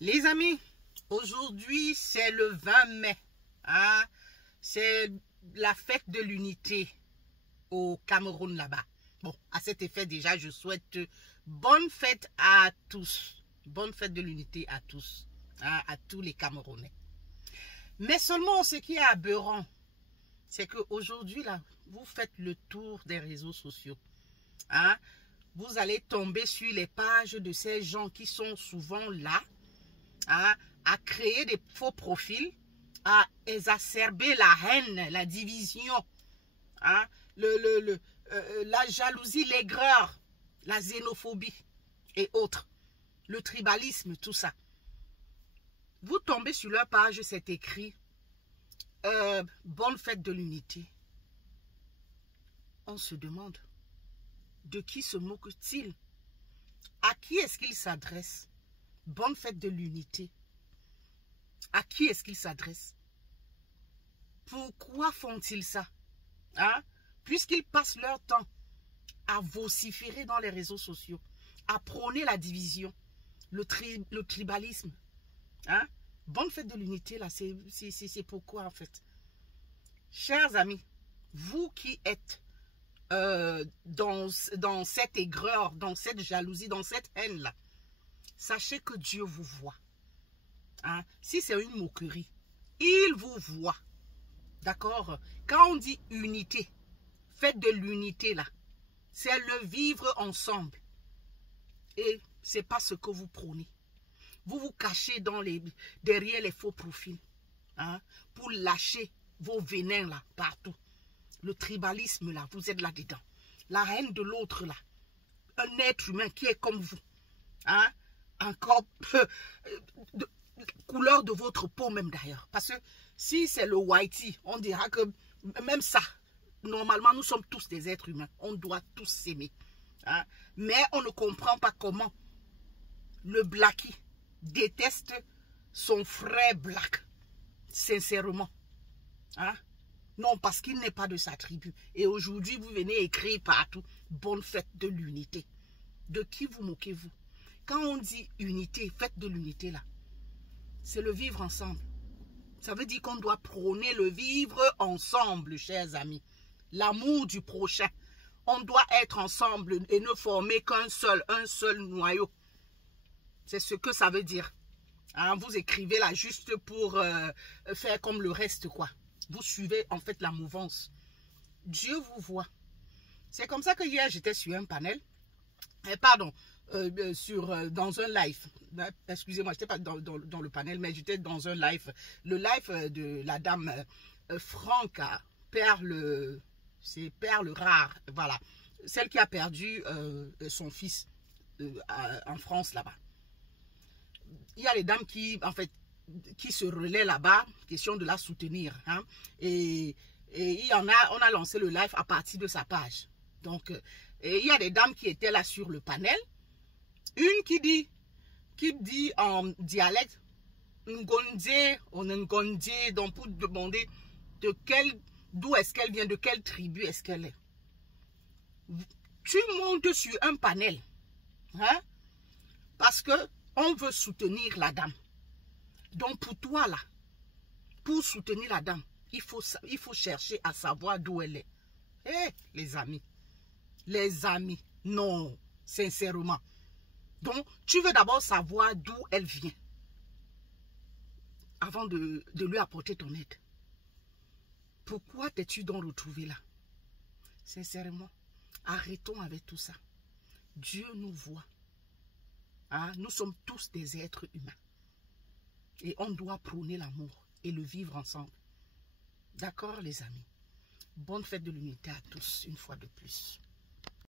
Les amis, aujourd'hui c'est le 20 mai. Hein? C'est la fête de l'unité au Cameroun là-bas. Bon, à cet effet déjà, je souhaite bonne fête à tous. Bonne fête de l'unité à tous. Hein, à tous les Camerounais. Mais seulement ce qui est aberrant, c'est qu'aujourd'hui, là, vous faites le tour des réseaux sociaux. Hein? Vous allez tomber sur les pages de ces gens qui sont souvent là, hein, à créer des faux profils, à exacerber la haine, la division, hein, la jalousie, l'aigreur, la xénophobie et autres, le tribalisme, tout ça. Vous tombez sur leur page, c'est écrit bonne fête de l'unité. On se demande, de qui se moque-t-il? À qui est-ce qu'il s'adresse? Bonne fête de l'unité. À qui est-ce qu'il s'adresse? Pourquoi font-ils ça? Hein? Puisqu'ils passent leur temps à vociférer dans les réseaux sociaux, à prôner la division, le tribalisme. Hein? Bonne fête de l'unité, là, c'est pourquoi en fait. Chers amis, vous qui êtes dans cette aigreur, dans cette jalousie, dans cette haine-là, sachez que Dieu vous voit. Hein? Si c'est une moquerie, il vous voit. D'accord? Quand on dit unité, fête de l'unité là, c'est le vivre ensemble. Et c'est pas ce que vous prônez. Vous vous cachez derrière les faux profils, hein, pour lâcher vos venins là, partout. Le tribalisme là, vous êtes là-dedans. La haine de l'autre là. Un être humain qui est comme vous. Hein, encore de couleur de votre peau même d'ailleurs. Parce que si c'est le whitey, on dira que même ça, normalement nous sommes tous des êtres humains. On doit tous s'aimer. Hein, mais on ne comprend pas comment le blackie déteste son frère black. Sincèrement. Hein? Non, parce qu'il n'est pas de sa tribu. Et aujourd'hui, vous venez écrire partout, bonne fête de l'unité. De qui vous moquez-vous? Quand on dit unité, fête de l'unité là, c'est le vivre ensemble. Ça veut dire qu'on doit prôner le vivre ensemble, chers amis. L'amour du prochain. On doit être ensemble et ne former qu'un seul noyau. C'est ce que ça veut dire. Hein, vous écrivez là juste pour faire comme le reste, quoi. Vous suivez en fait la mouvance. Dieu vous voit. C'est comme ça que hier j'étais sur un panel. Pardon, dans un live. Excusez-moi, je n'étais pas dans le panel, mais j'étais dans un live. Le live de la dame Franca, Perle, c'est Perle Rare, voilà. Celle qui a perdu son fils en France là-bas. Il y a les dames qui, en fait, qui se relaient là-bas, question de la soutenir. Hein, et il y en a, on a lancé le live à partir de sa page. Donc, et il y a des dames qui étaient là sur le panel. Une qui dit en dialecte, Ngondé, on Ngondé, donc pour demander d'où est-ce qu'elle vient, de quelle tribu est-ce qu'elle est. Tu montes sur un panel, hein, parce que on veut soutenir la dame. Donc pour toi là, pour soutenir la dame, il faut chercher à savoir d'où elle est. Eh, les amis, non, sincèrement. Donc tu veux d'abord savoir d'où elle vient avant de lui apporter ton aide. Pourquoi t'es-tu donc retrouvé là? Sincèrement, arrêtons avec tout ça. Dieu nous voit. Hein? Nous sommes tous des êtres humains. Et on doit prôner l'amour et le vivre ensemble. D'accord, les amis? Bonne fête de l'unité à tous, une fois de plus.